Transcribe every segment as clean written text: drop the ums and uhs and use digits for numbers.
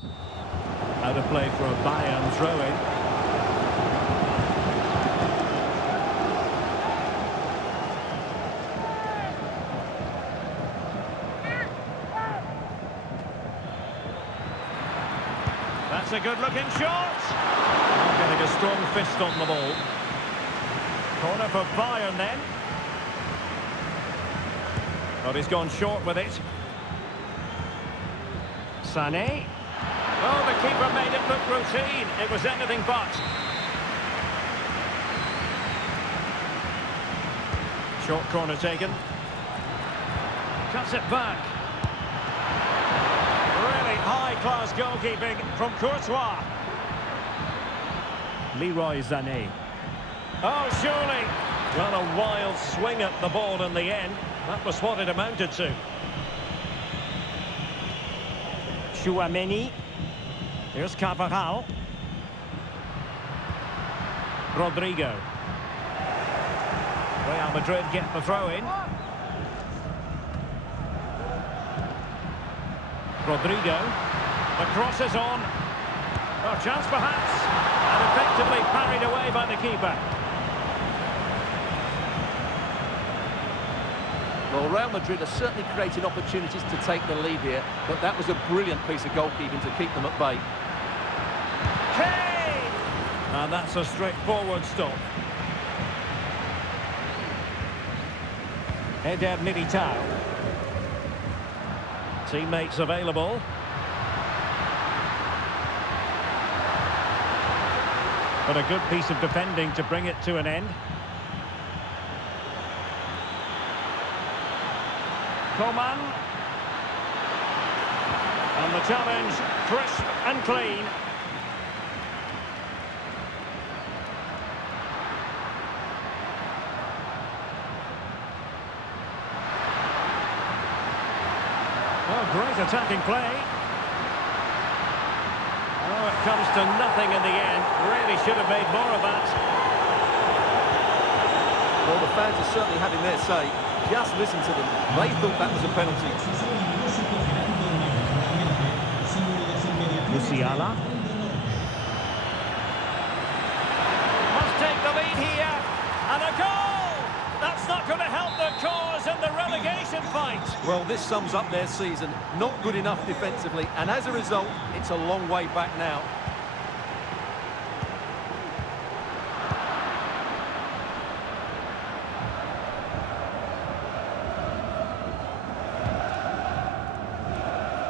Out of play for a Bayern throw-in. That's a good-looking shot. Getting a strong fist on the ball. Corner for Bayern then. But he's gone short with it. Sané. Oh, the keeper made it look routine. It was anything but. Short corner taken. Cuts it back. Really high-class goalkeeping from Courtois. Leroy Sané. Oh, surely. Well, a wild swing at the ball in the end. That was what it amounted to. Tchouaméni. Here's Carvajal. Rodrigo. Real Madrid get the throw-in. Rodrigo. The cross is on. Oh, chance perhaps. And effectively parried away by the keeper. Well, Real Madrid are certainly creating opportunities to take the lead here, but that was a brilliant piece of goalkeeping to keep them at bay. Kane! And that's a straightforward stop. Eder Militao. Teammates available. But a good piece of defending to bring it to an end. Coman. And the challenge, crisp and clean. Oh, great attacking play. Oh, it comes to nothing in the end. Really should have made more of that. Well, the fans are certainly having their say. Just listen to them. They thought that was a penalty. Musiala. Must take the lead here. And a goal! That's not going to help their cause in the relegation fight. Well, this sums up their season. Not good enough defensively, and as a result, it's a long way back now.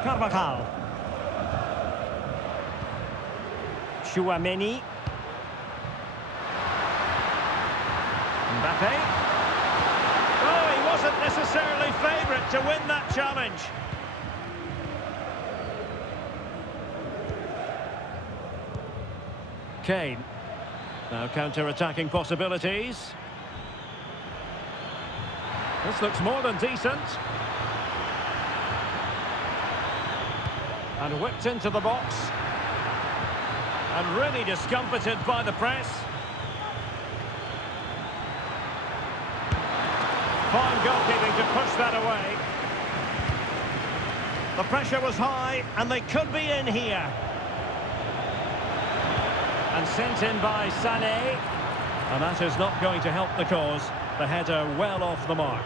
Carvajal. Tchouaméni. Mbappe. Oh, he wasn't necessarily favourite to win that challenge. Kane. Now counter-attacking possibilities. This looks more than decent. And whipped into the box. And really discomfited by the press. Fine goalkeeping to push that away. The pressure was high, and they could be in here. And sent in by Sané. And that is not going to help the cause. The header well off the mark.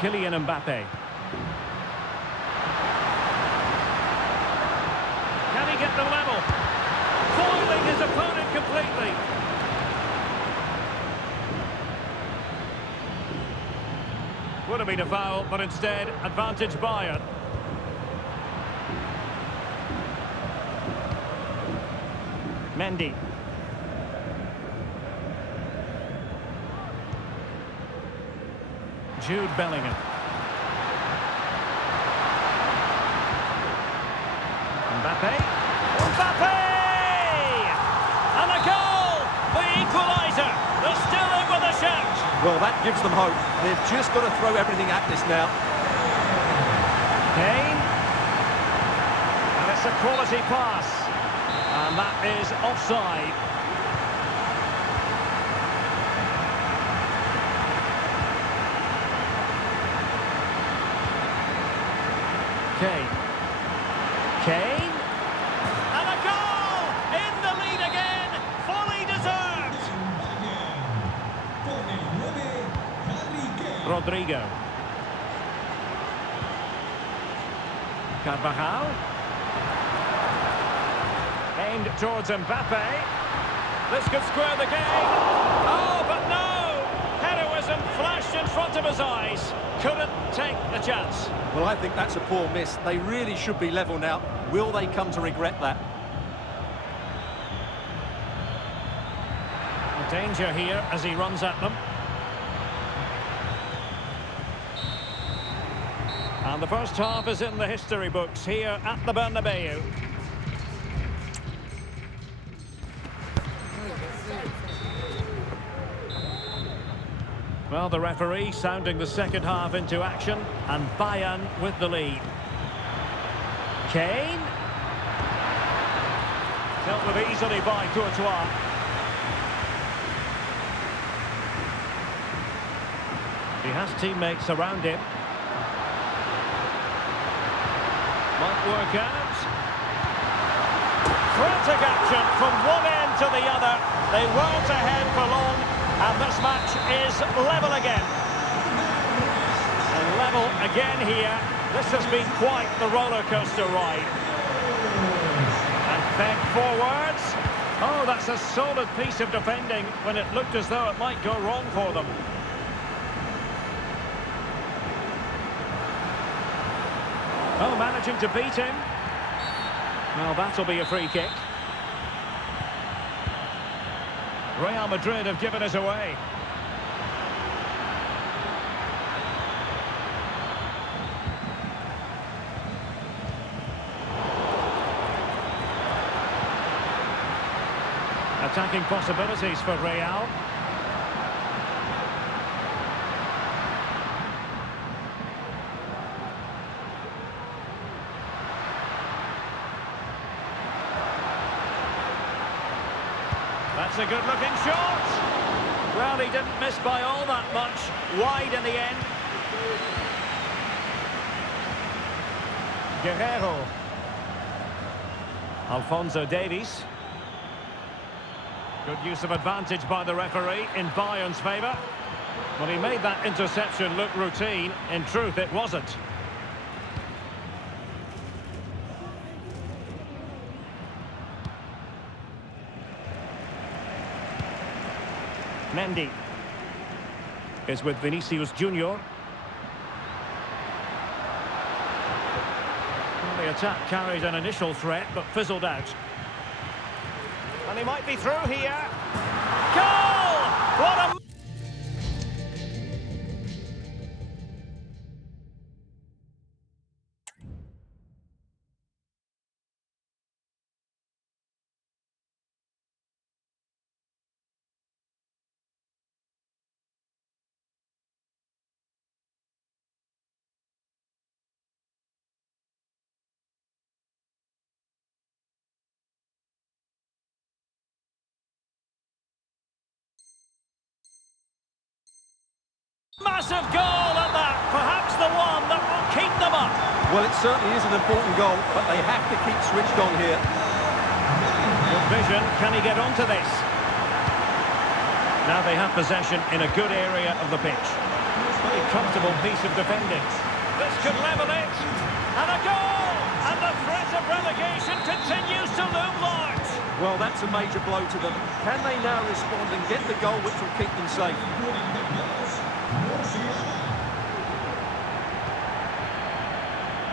Kylian Mbappe. Can he get the level? Foiling his opponent completely. Would have been a foul, but instead, advantage Bayern. Mendy. Jude Bellingham. Mbappe. Mbappe! And a goal! The equaliser! They're still in with a shout! Well, that gives them hope. They've just got to throw everything at this now. Kane. And it's a quality pass. And that is offside. Kane. Kane. And a goal! In the lead again! Fully deserved! Rodrigo. Carvajal. Aimed towards Mbappe. This could square the game. Oh, but no! Heroism flashed in front of his eyes. Couldn't take the chance. Well, I think that's a poor miss. They really should be level now. Will they come to regret that? Danger here as he runs at them. And the first half is in the history books here at the Bernabeu. Well, the referee sounding the second half into action, and Bayern with the lead. Kane. Dealt with easily by Courtois. He has teammates around him. Might work out. Frantic action from one end to the other. They weren't ahead for long, and this match is level again. And level again here. This has been quite the roller coaster ride. And fed forwards. Oh, that's a solid piece of defending when it looked as though it might go wrong for them. Oh, managing to beat him. Well, that'll be a free kick. Real Madrid have given us away. Attacking possibilities for Real. That's a good-looking shot. Well, he didn't miss by all that much. Wide in the end. Guerrero. Alphonso Davies. Good use of advantage by the referee in Bayern's favour. Well, he made that interception look routine. In truth, it wasn't. Mendy is with Vinicius Junior. Well, the attack carried an initial threat but fizzled out. And he might be through here. Goal! What a... Massive goal at that, perhaps the one that will keep them up. Well, it certainly is an important goal, but they have to keep switched on here. Good vision, can he get onto this? Now they have possession in a good area of the pitch. Very comfortable piece of defending. This could level it. And a goal! And the threat of relegation continues to loom large. Well, that's a major blow to them. Can they now respond and get the goal which will keep them safe?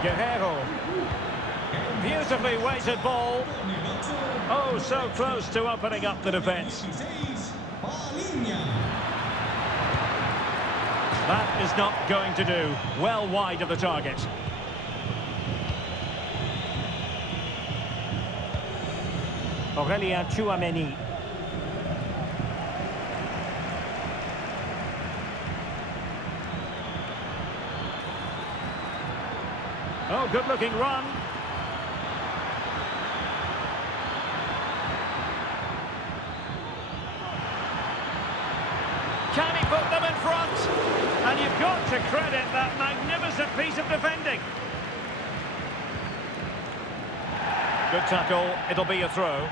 Guerrero. Beautifully weighted ball. Oh, so close to opening up the defence. That is not going to do. Well wide of the target. Aurélien Tchouaméni. Oh, good-looking run. Can he put them in front? And you've got to credit that magnificent piece of defending. Good tackle, it'll be a throw.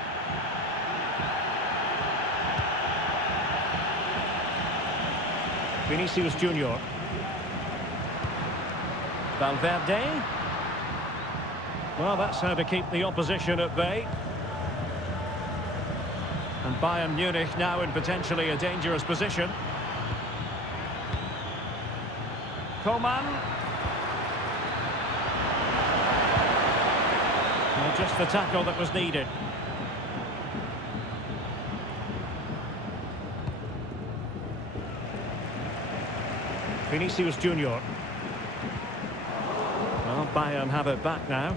Vinicius Junior. Valverde. Well, that's how to keep the opposition at bay. And Bayern Munich now in potentially a dangerous position. Coman. Well, just the tackle that was needed. Vinicius Junior. Well, Bayern have it back now.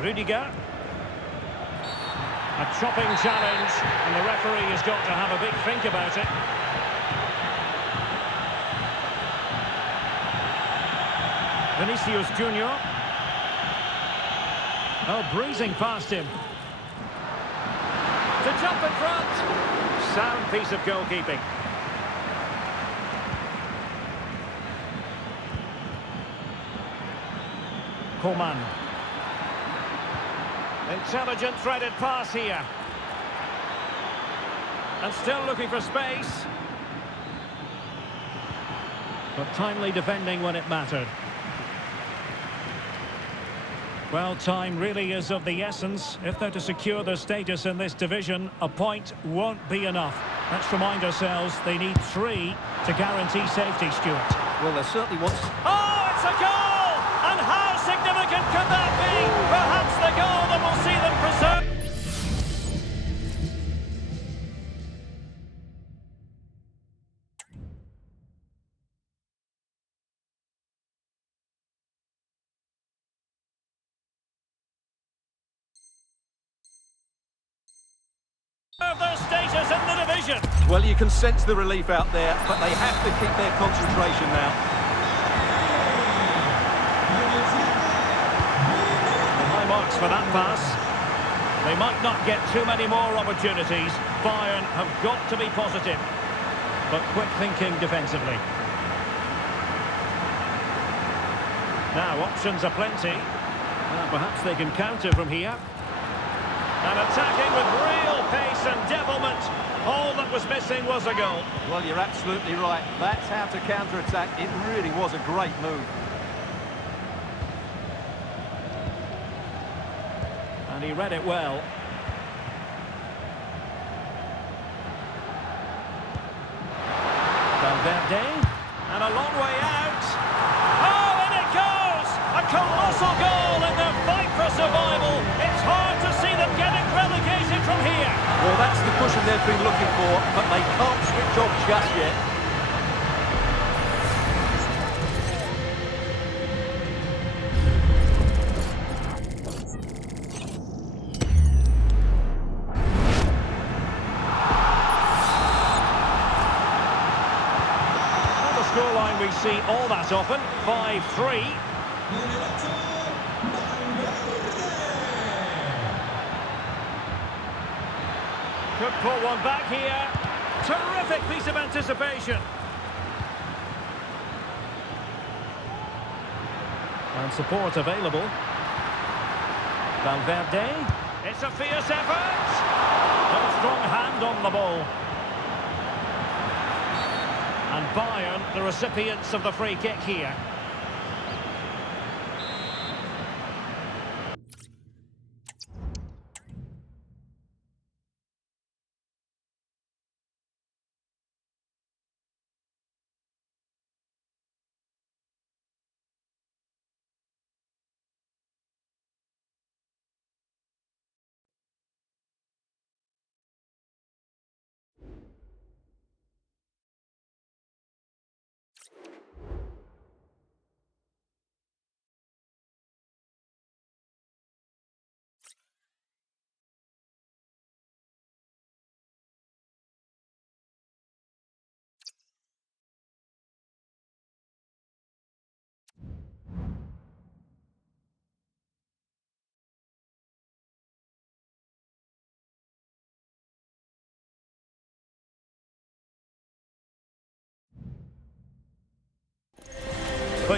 Rudiger. A chopping challenge, and the referee has got to have a big think about it. Vinicius Junior. Oh, breezing past him. To jump in front. Sound piece of goalkeeping. Coman. Intelligent threaded pass here. And still looking for space. But timely defending when it mattered. Well, time really is of the essence. If they're to secure their status in this division, a point won't be enough. Let's remind ourselves they need 3 to guarantee safety, Stuart. Well, there certainly wants... Oh, it's a goal! And how significant could that be? Perhaps the goal that will see them preserve. Their status in the division. Well, you can sense the relief out there, but they have to keep their concentration now. High marks for that pass. They might not get too many more opportunities. Bayern have got to be positive, but quick thinking defensively. Now, options are plenty. Well, perhaps they can counter from here. And attacking with real pace and devilment. All that was missing was a goal. Well, you're absolutely right. That's how to counter-attack. It really was a great move. And he read it well. Valverde. And a long way out. Oh, and it goes! A colossal goal in their fight for survival. It's hard to see them getting relegated from here. Well, that's the cushion they've been looking for, but they can't switch off just yet. Not a scoreline we see all that often. 5-3. Could pull one back here. Terrific piece of anticipation. And support available. Valverde. It's a fierce effort. A strong hand on the ball. And Bayern, the recipients of the free kick here.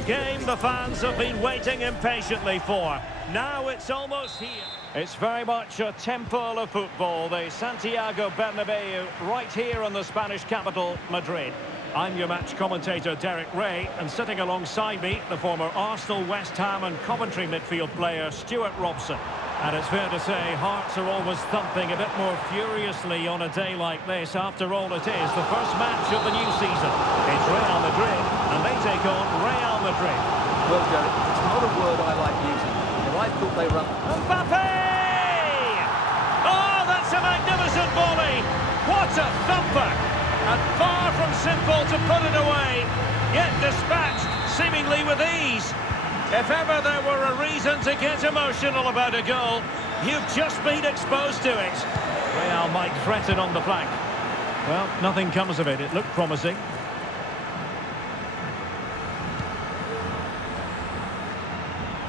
game the fans have been waiting impatiently for. Now it's almost here. It's very much a temple of football, the Santiago Bernabeu, right here in the Spanish capital, Madrid. I'm your match commentator, Derek Ray, and sitting alongside me, the former Arsenal, West Ham and Coventry midfield player, Stuart Robson. And it's fair to say, hearts are always thumping a bit more furiously on a day like this. After all, it is the first match of the new season. It's Real Madrid, and they take on Real Madrid. Well, Derek, it's not a word I like using, but I thought they were... Mbappe! Oh, that's a magnificent volley! What a thumper! And far from simple to put it away, yet dispatched seemingly with ease. If ever there were a reason to get emotional about a goal, you've just been exposed to it. Real might threaten on the flank. Well, nothing comes of it. It looked promising.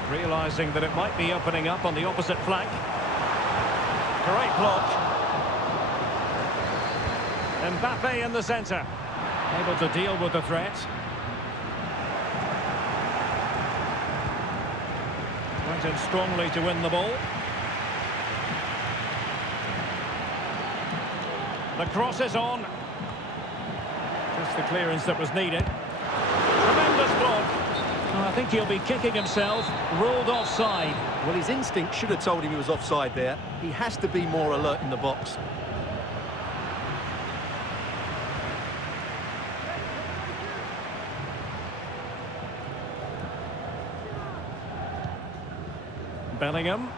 Realising that it might be opening up on the opposite flank. Great block. Mbappe in the centre. Able to deal with the threat. Went in strongly to win the ball. The cross is on. Just the clearance that was needed. Tremendous block. Oh, I think he'll be kicking himself. Ruled offside. Well, his instinct should have told him he was offside there. He has to be more alert in the box. Bellingham.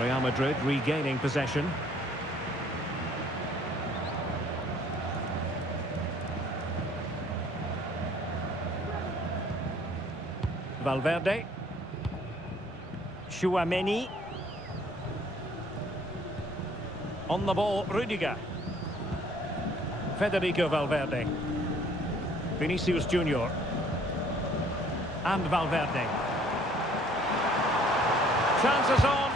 Real Madrid regaining possession. Valverde. Tchouaméni. On the ball, Rudiger. Federico Valverde. Vinicius Junior. And Valverde. Chances on.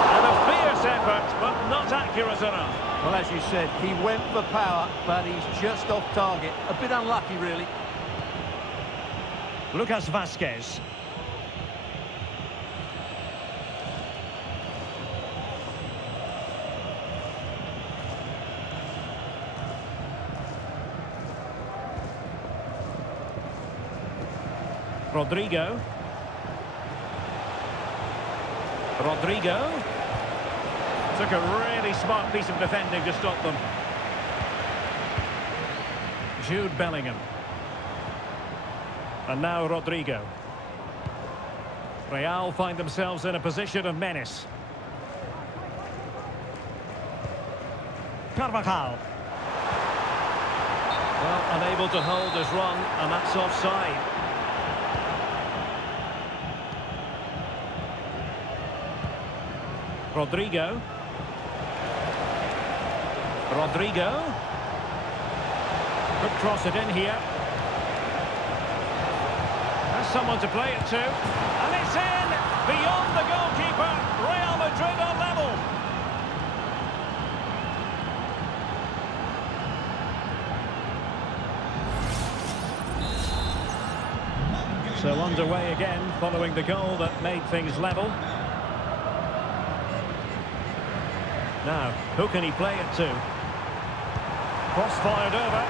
And a fierce effort, but not accurate enough. Well, as you said, he went for power, but he's just off target. A bit unlucky, really. Lucas Vazquez. Rodrigo. Took a really smart piece of defending to stop them. Jude Bellingham. And now Rodrigo. Real find themselves in a position of menace. Carvajal. Well, unable to hold his run, and that's offside. Rodrigo. Could cross it in here. Has someone to play it to. And it's in! Beyond the goalkeeper. Real Madrid are level. So underway again, following the goal that made things level. Now, who can he play it to? Cross fired over.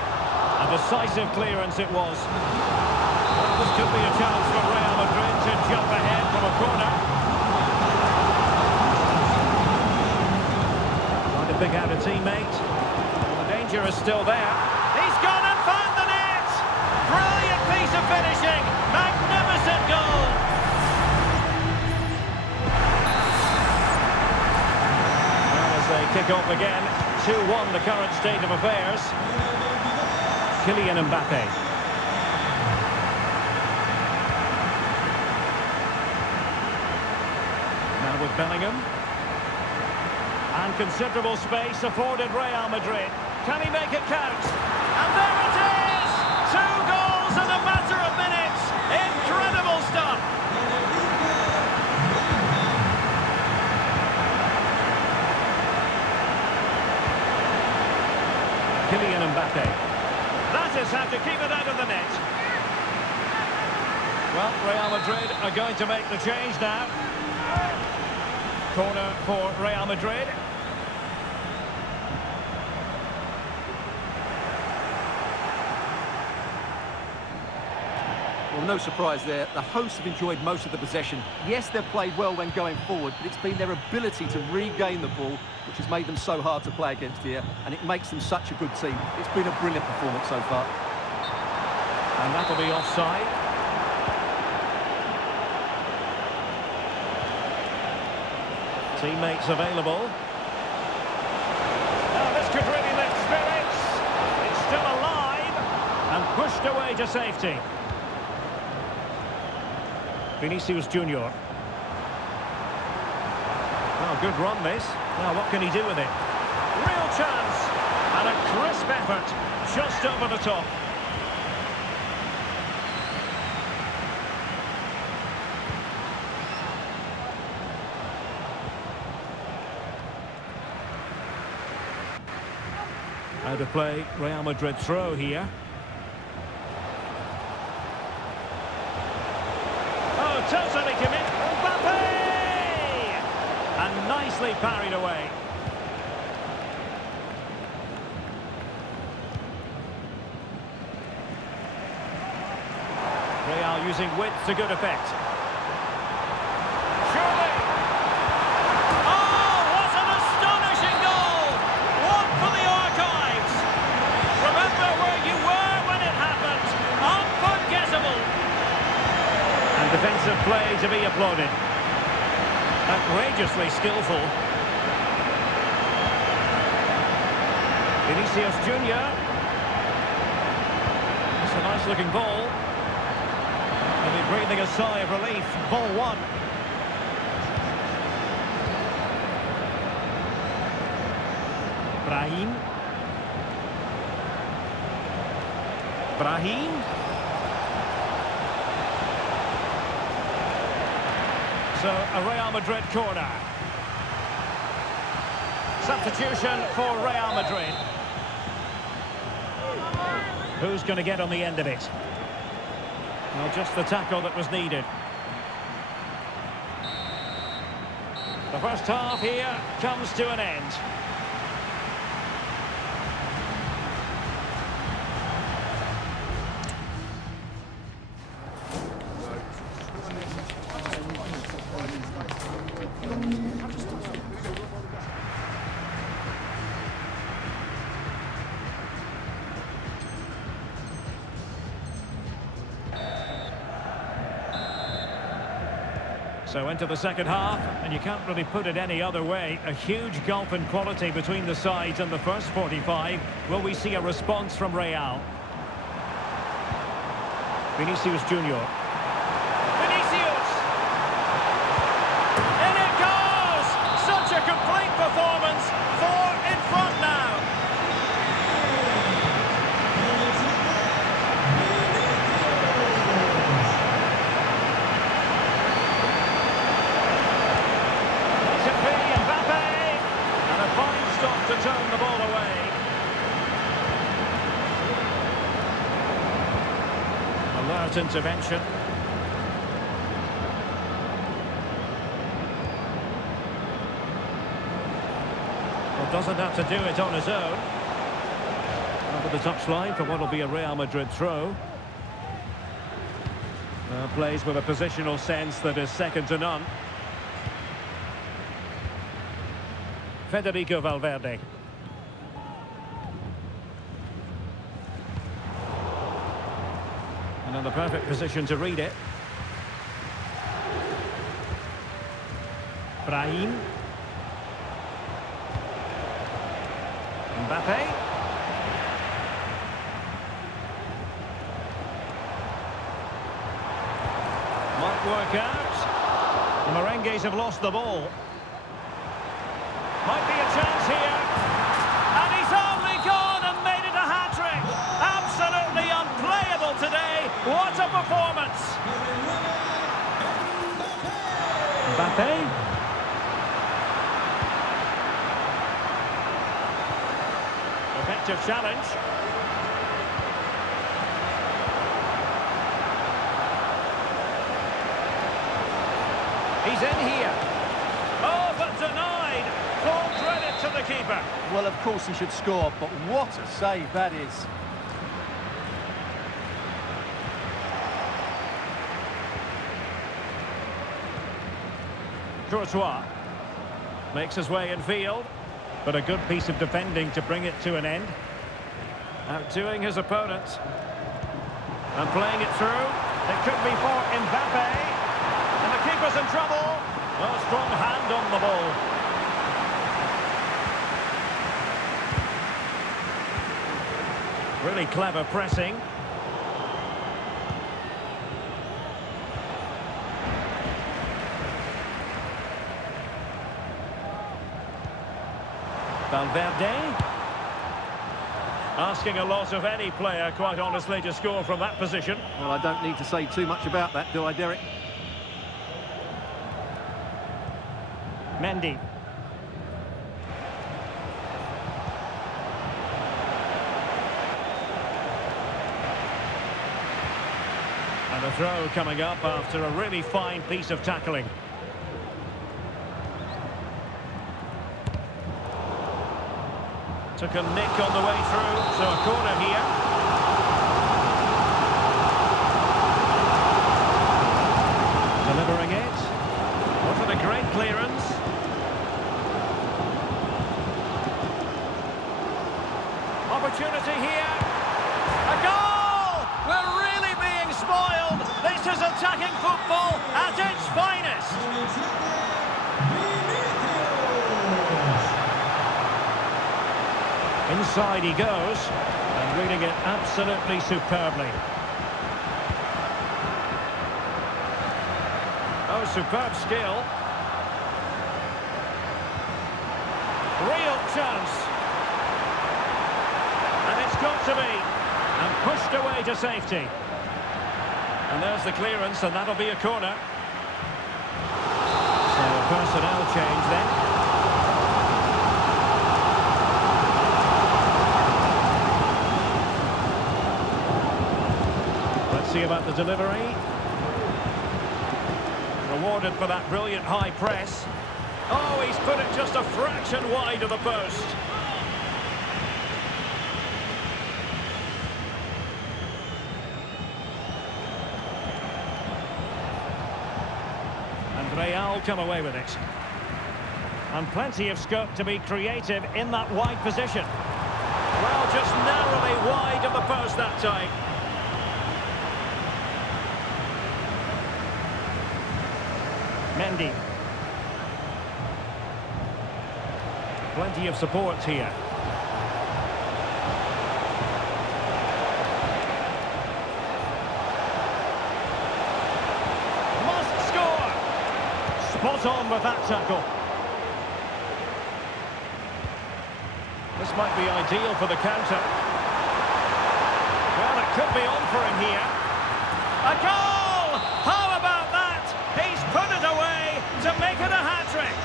A decisive clearance it was. Well, this could be a chance for Real Madrid to jump ahead from a corner. Trying to pick out a teammate. The danger is still there. He's gone and found the net! Brilliant piece of finishing! Magnificent goal! They kick off again. 2-1 the current state of affairs. Kylian Mbappe. Now with Bellingham. And considerable space afforded Real Madrid. Can he make it count? And there it is! 2 goals in a matter of minutes. Incredible stuff. Kylian Mbappe. That is how to keep it out of the net. Well, Real Madrid are going to make the change now. Corner for Real Madrid. Well, no surprise there. The hosts have enjoyed most of the possession. Yes, they've played well when going forward, but it's been their ability to regain the ball which has made them so hard to play against here, and it makes them such a good team. It's been a brilliant performance so far. And that'll be offside. Teammates available. Now this could really lift spirits. It's still alive and pushed away to safety. Vinicius Junior. Oh, good run this. Now what can he do with it? Real chance and a crisp effort just over the top. Out of play, Real Madrid throw here. Oh, totally commit. Mbappe! And nicely parried away. Real using width to good effect. Surely! Oh, what an astonishing goal! One for the archives. Remember where you were when it happened. Unforgettable. And defensive play to be applauded. Outrageously skillful. Vinicius Junior. It's a nice looking ball. He'll be breathing a sigh of relief. Ball one. Brahim. Brahim. So, a Real Madrid corner. Substitution for Real Madrid. Who's going to get on the end of it? Well, just the tackle that was needed. The first half here comes to an end. So into the second half, and you can't really put it any other way. A huge gulf in quality between the sides in the first 45. Will we see a response from Real? Vinicius Junior. Vinicius! In it goes! Such a complete performance. 4 in front now. To turn the ball away. Alert intervention. Well, doesn't have to do it on his own. Over the touchline for what will be a Real Madrid throw. Plays with a positional sense that is second to none. Federico Valverde. And in the perfect position to read it. Brahim. Mbappe. Might work out. The Merengues have lost the ball. Might be a chance here. And he's only gone and made it a hat-trick. Absolutely unplayable today. What a performance. Mbappe. effective challenge. He's in here. Oh, but denied. Full credit to the keeper. Well, of course he should score, but what a save that is. Courtois makes his way in field, but a good piece of defending to bring it to an end. Outdoing his opponent. And playing it through. It could be for Mbappe. And the keeper's in trouble. Oh, strong hand on the ball. Really clever pressing. Valverde. Asking a lot of any player, quite honestly, to score from that position. Well, I don't need to say too much about that, do I, Derek? Mendy. And a throw coming up after a really fine piece of tackling. Took a nick on the way through, so a corner here. Delivering it. What a great clearance. Opportunity here. A goal! We're really being spoiled. This is attacking football at its finest. Inside he goes, and reading it absolutely superbly. Oh, superb skill. Real chance. And it's got to be. And pushed away to safety. And there's the clearance, and that'll be a corner. So a personnel change then. See about the delivery. Rewarded for that brilliant high press. Oh, he's put it just a fraction wide of the post. And Real come away with it. And plenty of scope to be creative in that wide position. Well, just narrowly wide of the post that time. Mendy. Plenty of support here. Must score! Spot on with that tackle. This might be ideal for the counter. Well, it could be on for him here. A goal! How about that? He's put it away to make it a hat-trick.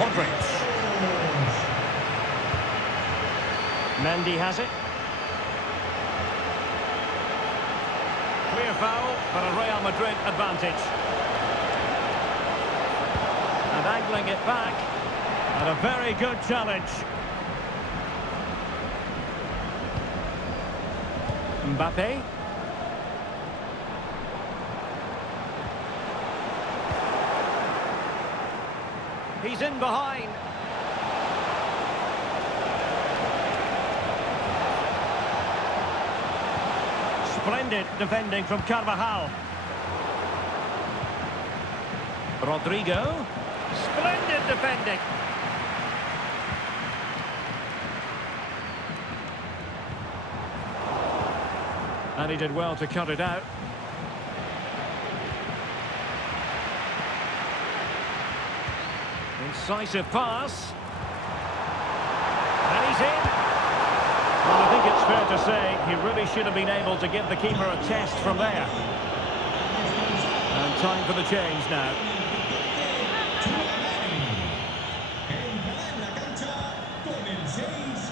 Modric. Mendy has it. Clear foul, but a Real Madrid advantage. And angling it back. And a very good challenge. Mbappe. He's in behind. Splendid defending from Carvajal. Rodrigo. Splendid defending. And he did well to cut it out. Incisive pass. And he's in. Well, I think it's fair to say he really should have been able to give the keeper a test from there. And time for the change now.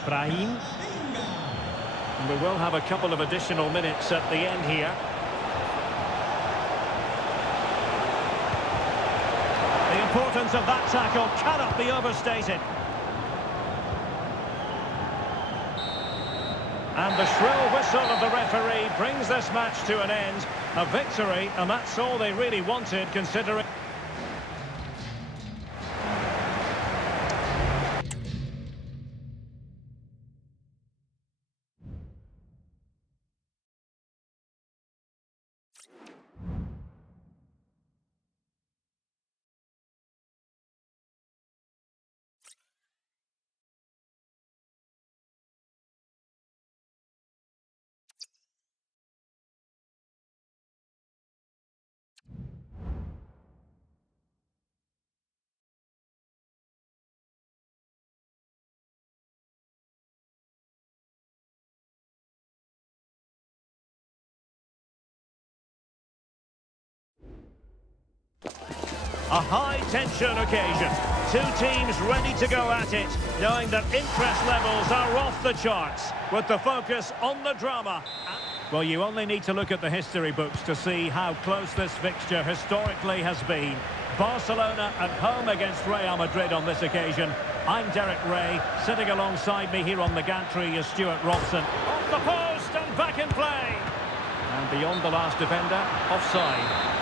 Brahim. And we will have a couple of additional minutes at the end here. The importance of that tackle cannot be overstated. And the shrill whistle of the referee brings this match to an end. A victory, and that's all they really wanted, considering... A high-tension occasion. Two teams ready to go at it, knowing that interest levels are off the charts, with the focus on the drama. Well, you only need to look at the history books to see how close this fixture historically has been. Barcelona at home against Real Madrid on this occasion. I'm Derek Ray. Sitting alongside me here on the gantry is Stuart Robson. Off the post and back in play. And beyond the last defender, offside.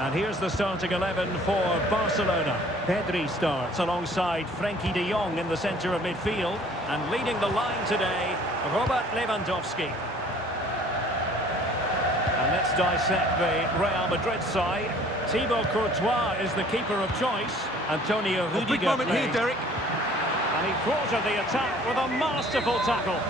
And here's the starting 11 for Barcelona. Pedri starts alongside Frenkie de Jong in the centre of midfield. And leading the line today, Robert Lewandowski. And let's dissect the Real Madrid side. Thibaut Courtois is the keeper of choice. Antonio Rudiger. Big moment here, Derek. And he thwarted the attack with a masterful tackle.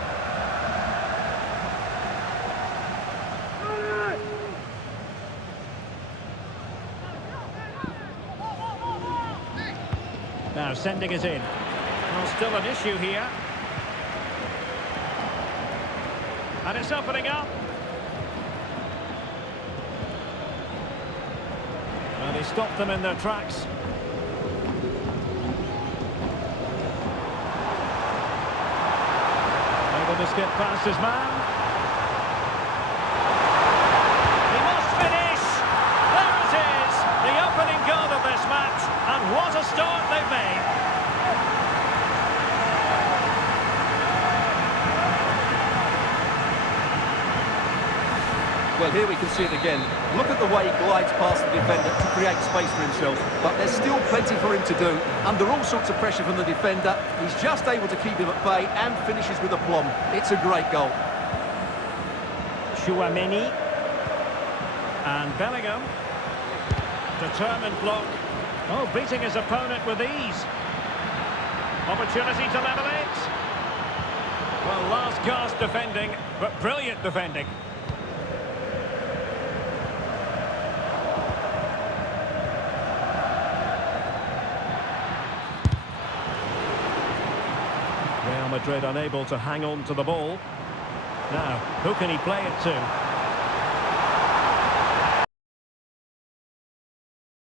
Now sending it in. Well, still an issue here. And it's opening up. Well, he stopped them in their tracks. Able to skip past his man. He must finish. There it is. The opening goal of this match. And what a start they've made. Well, here we can see it again. Look at the way he glides past the defender to create space for himself. But there's still plenty for him to do. Under all sorts of pressure from the defender, he's just able to keep him at bay and finishes with aplomb. It's a great goal. Tchouaméni. And Bellingham. Determined block. Oh, beating his opponent with ease. Opportunity to level it. Well, last gasp defending, but brilliant defending. Real Madrid unable to hang on to the ball. Now, who can he play it to?